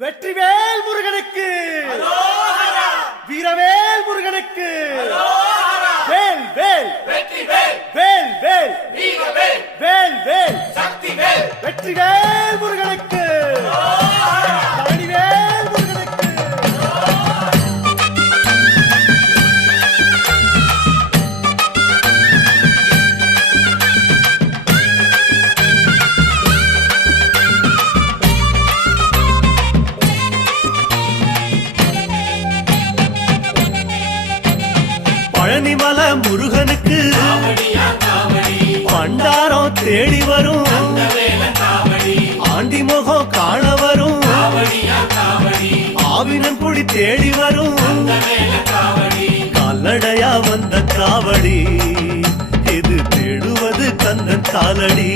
வெற்றிவேல் முருகனுக்கு, வீரவேல் முருகனுக்கு, வேல் வேல் வேல் வேல் வேல் வேல் வெற்றிவேல் முருகனுக்கு, பழனிவேல் முருகனுக்கு. பழனிமலை முருகனுக்கு பண்டாரம் தேடி வரும், ஆண்டி முகம் காண வரும், ஆவினங்குடி தேடி வரும், கால்நடையா வந்த காவடி இது தேடுவது கந்தன் காலடி.